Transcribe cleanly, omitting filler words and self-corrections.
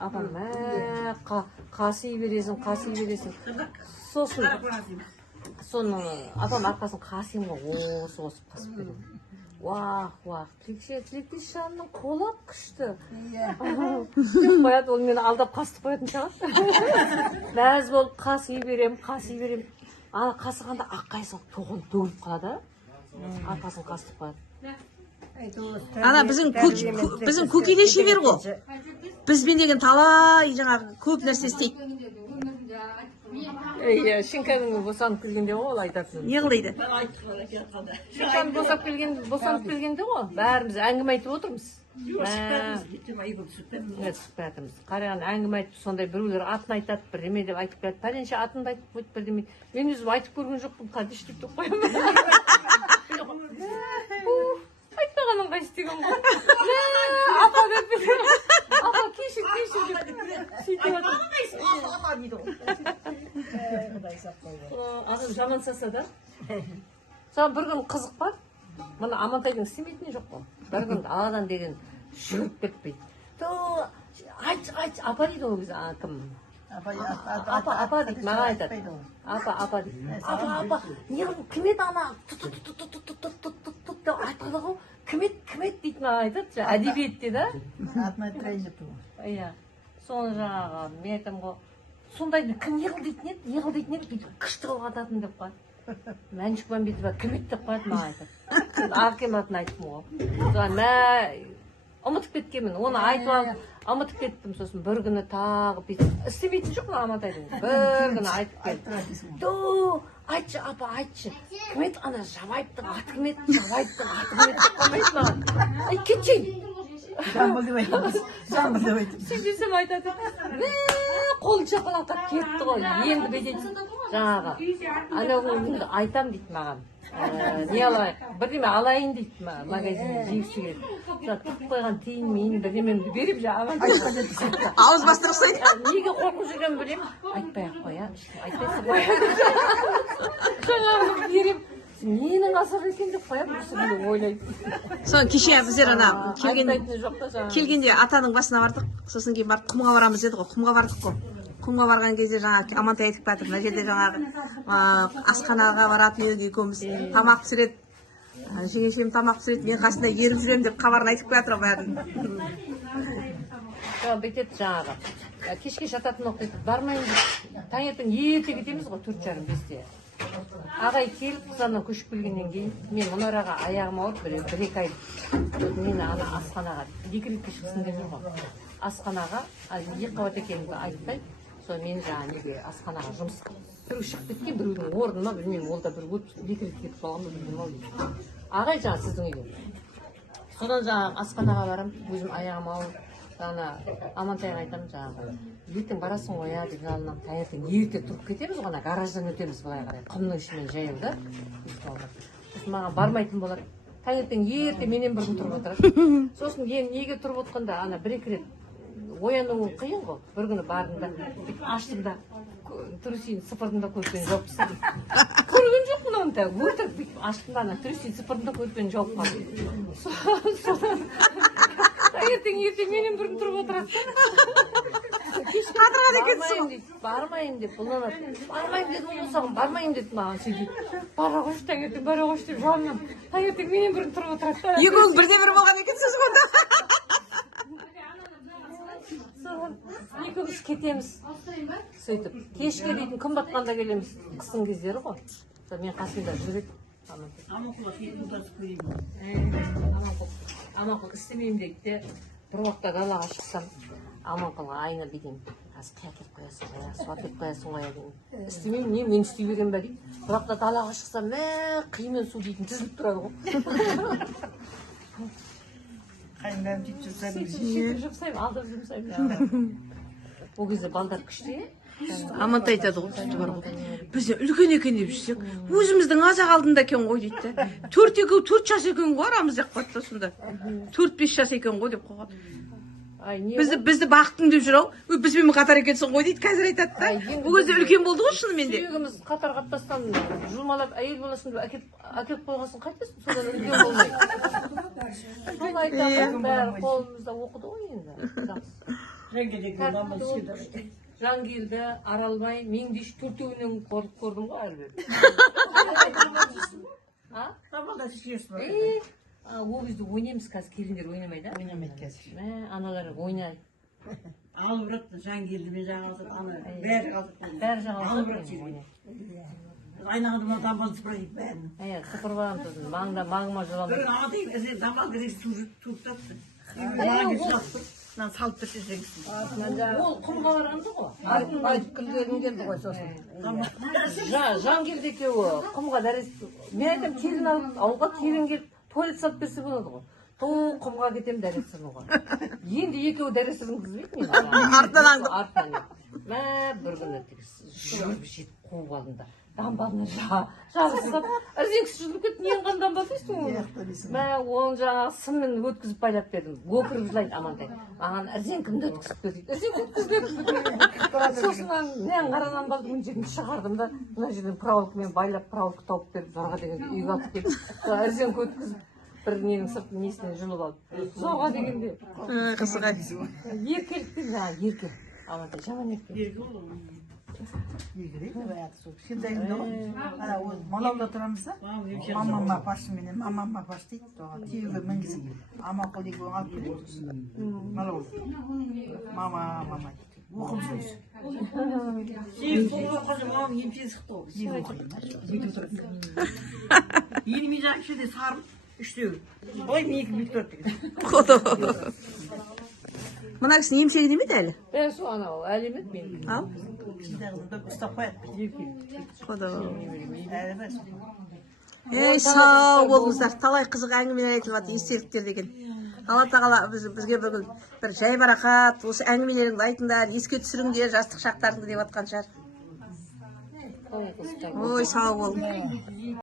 апам қасый бересің. Соның апам арқасын қасыйым ғой, осып қасып беремін. Вах, тілектес жанның қолап күшті. Деп қояды, ол мені алдап қастық қоятын шығар. Мәз болып қасый берем. Ана қасығанда аққай сол тоғын төгіліп қалады. Арқасын қастық қояды. Ана біздің көкеде шебер ғой. Бізбен деген талай жаңағы көп нәрсе істейді. Шинканың босанып келгенде ғой, ол айтатын. Не қылайды? Шинканың босанып келгенде ғой, бәріміз әңгіме айтып отырмыз. Түсіп жатырмыз. Қараған әңгіме айтып, сондай біреулер атын айтады, бірдеме деп айтып келеді. Пәленше атын да айтып қойды, бірдеме. Мен өзім айтып көрген жоқпын, қадеш деп қоямын. Айтпағанын қайсы деген ғой. Апа деп берем. Апа кешір деп сөйтіп жатыр. Апа дейді ғой. Адам жамансаса да. Соған бір күн қызық бар. Мұны Амантайдың істемейтіні жоқ қой. Бір күн аладан деген жүріп кетпейді. Айтшы, апа дейді ол кезде. Кім? Апа дейді, маған айтады. Апа дейді. Апа, неғылым, кім еді ана? Тұт деп айтады ғой. Кім еді дейді маған айтады. Әдебиетте да. Атын айтырайын деп тұр. Иә. Соны жаңағы мен айтамын ғой. Сондайды кім неғыл дейтін еді, бүйтіп күшті қылғататын деп қояды. Мәншікпен бүйтіп кім еді деп қояды, маған айтады. Ақем атын айттым ғой. Ұмытып кеткенмін, оны айтып алып, ұмытып кеттім. Сосын бір күні тағы бүйтіп істемейтін жоқ мына Амантайдың. Бір күні айтып келді. Айтшы, апа, айтшы. Кім еді ана Жабаевтың аты кім еді? Жабаевтың аты кім еді деп қоймайды маған. Кетшейін. Жамбыл деп айтамыз. Сөйтсем айтады. Қолын шапалақтап кетті ғой. Енді бедейді. Жаңағы. Анауыңды айтам дейді маған. Не алайық? Бірдеме алайын дейді магазинде жегісі келеді. Тұтып қойған тиын бірдемемді беріп Ауыз бастырып қойды. Неге қорқып жүргенін білемін. Айтпай-ақ қоя. Айтпайсың қоя. Жаңағы берем. Ненің асыр екен деп қоямын, осы күні ойлайды. Соны кеше біздер ана келгенде атаның басына бардық. Сосын кейін барып құмға барамыз деді ғой. Құмға бардық қой. Құмға барған кезде жаңағы Амантай айтып жатыр. Мына жерде жаңағы асханаға баратын едік екеуміз. Тамақ пісіреді. Жеңешем тамақ пісіреді. Мен қасында еріп жүремін деп хабарын айтып жатыр бәрін. Бүйтеді жаңағы. Кешке жататын оқиды. Бармайын дейді. Таңертең ерте кетеміз ғой, 4:30-5-те. Ағай келіп, қызаннан көшіп келгеннен кейін, мен мұнараға аяғым ауырып, бір-екі ай мені ана асханаға, декретке шықсын деп жүр ғой. Асханаға, екі қабат екенімді айтпай, сол мені жаңа неге асханаға жұмысқа. Біреу шығып кеткен, біреудің орнына, білмеймін, ол да бір декретке кетіп қалған ба, білмеймін ау дейді. Ағай жаңа сіздің үйде. Содан жаңа асханаға барам, өзім аяғым ауырып. Ана Амантайға айтамын жаңағы. Ертең барасың ғой я деп жалынам. Таңертең ерте тұрып кетеміз ғой, ана гараждан өтеміз былай қарай. Құмның ішімен жаяу да. Сосын маған бармайтын болады. Таңертең ерте менен бір күн тұрып отырады. Сосын неге тұрып отқанда ана бір-екі рет оянуы қиын ғой. Бір күні бардым да, аштым да, трусин сыпырдым да көрпені жауып тастадым. Көрген жоқпын оны да, өтірік бүйтіп аштым да, ана трусин сыпырдым да көрпені жауып қалдым. Содан Таңертең менен бір күн тұрып отырады. Қатырған екенсің ғой. Бармайын деп, бұланады. Бармайын дедім болсағым, бармайын деді маған сөйтіп. Бара қойшы, таңертең бара қойшы деп жуаннан. Таңертең менен бір күн тұрып отырады. Екеуіңіз бірде-бір болған екенсіз ғой. Соған екеуміз кетеміз. Сөйтіп, кешке дейтін күн батқанда келеміз. Қыстың кездері ғой. Мен қасымда жүреді. Аманқұлға кетіп отырсып көрейін. Аманқұл істемеймін дейді де, бір уақытта далаға шықсам, Аманқұлға айна бейден, қазір қия келіп қоясың ғой, суат келіп қоясың ғой дейін. Істемеймін, не, мен істей берген бе дейді. Бір уақытта далаға шықсам, қимен су дейтін тізіліп тұрады ғой. Қайындарын сөйтіп жұмсаймын. Сөйтіп жұмсаймын, алдап жұмсаймын. Ол кезде балдар күшті. Амантай айтады ғой, сөйтіп бар ғой. Бізде үлкен екен деп жүрсек, өзіміздің азақ алдында екен ғой дейді. 4 жас екен ғой арамыз деп қойды да сонда. 4-5 жас екен ғой деп қойған. Бізді бақыттың деп жүр ау. Бізбен қатар екенсің ғой дейді, қазір айтады да. Бұл кезде үлкен болды ғой шынымен де. Сүйегіміз қатар қаттастан жұлмалап әйел боласың деп әкеліп қойғасын қайтасың, содан үлкен болмайды. Сол айтады, бәрі қолымызда оқыды ғой енді. Жангелді, Аралбай, Меңдеш төртеуінен көрдім ғой әлі. Табалда шешесіз бар. Ол кезде ойнаймыз, қазір келіндер ойнамайды. Ойнамайды қазір. Аналар ойнайды. Алып бұрат жан келді мен жағалсып, бәрі қалып. Бәрі Алып бұрат жағалады. жерге. Айнағыды ма дамбал сыпырайып бәрін. Сыпырбағын тұрдым, маңыма жыламын. Бір аға дейін, әзір дамбал кіресі туықтапты. Маған салып салып тұршы жеңсін. Ол құмға барғанды ғой. Айтып күлгенім келді ғой сосын. Жангелді екеуі құмға дәрес. Мен айтам, келін алып, ауылға келін келіп, туалет салып берсе болады ғой. Құмға кетем дәрес сынуға. Енді екеуі дәрес сынғызбейді мен. Артынан. Бір күні жүріп жетіп қуып алдым да. Дамбалына жабысып, ірзеңкісі жүріп кетті, нең қан дамбал дейсің оны? Оны жаңағы сыммен өткізіп байлап бердім. Өкіріп жылайды Амантай. Маған ірзеңкімді өткізіп бер дейді. Ірзеңкі өткізіп сосын мен қара дамбалды мына жерден шығардым да, мына жерден проволокамен байлап, проволока тауып беріп, зорға дегенде үйге алып келіп, ірзеңкі өткізіп, бір ненің сыртын несінен жұлып алып. Зорға дегенде. Қызығай. Еркелікті, еркел. Амантай жаман еркел. Кішкентайымда ғой, малауда тұрамыз да, мамам апаршы менен, мамам апаршы дейді, түйеге мінгізіп, амақыл екі алып келеді, малауда. Мама дейді, оқым сөз. Сен қолға қожа мамам емшен сықты ғой. Еліме жақ ішеде сарым, үштеу. Ой, мен екі бүйт төрт деген. Мына кісінің емшегі демейді әлі? Сол анау, әлі емес мен. Ал? Ұстап қояды. Ей, сау болыңыздар. Талай қызық әңгімелер айтылып жатыр, естеліктер деген. Алла тағала бізге бүгін бір жай барақат, осы әңгімелеріңді айтыңдар, еске түсіріңдер, жастық шақтарыңды деп жатқан шығар. Ой, сау болың.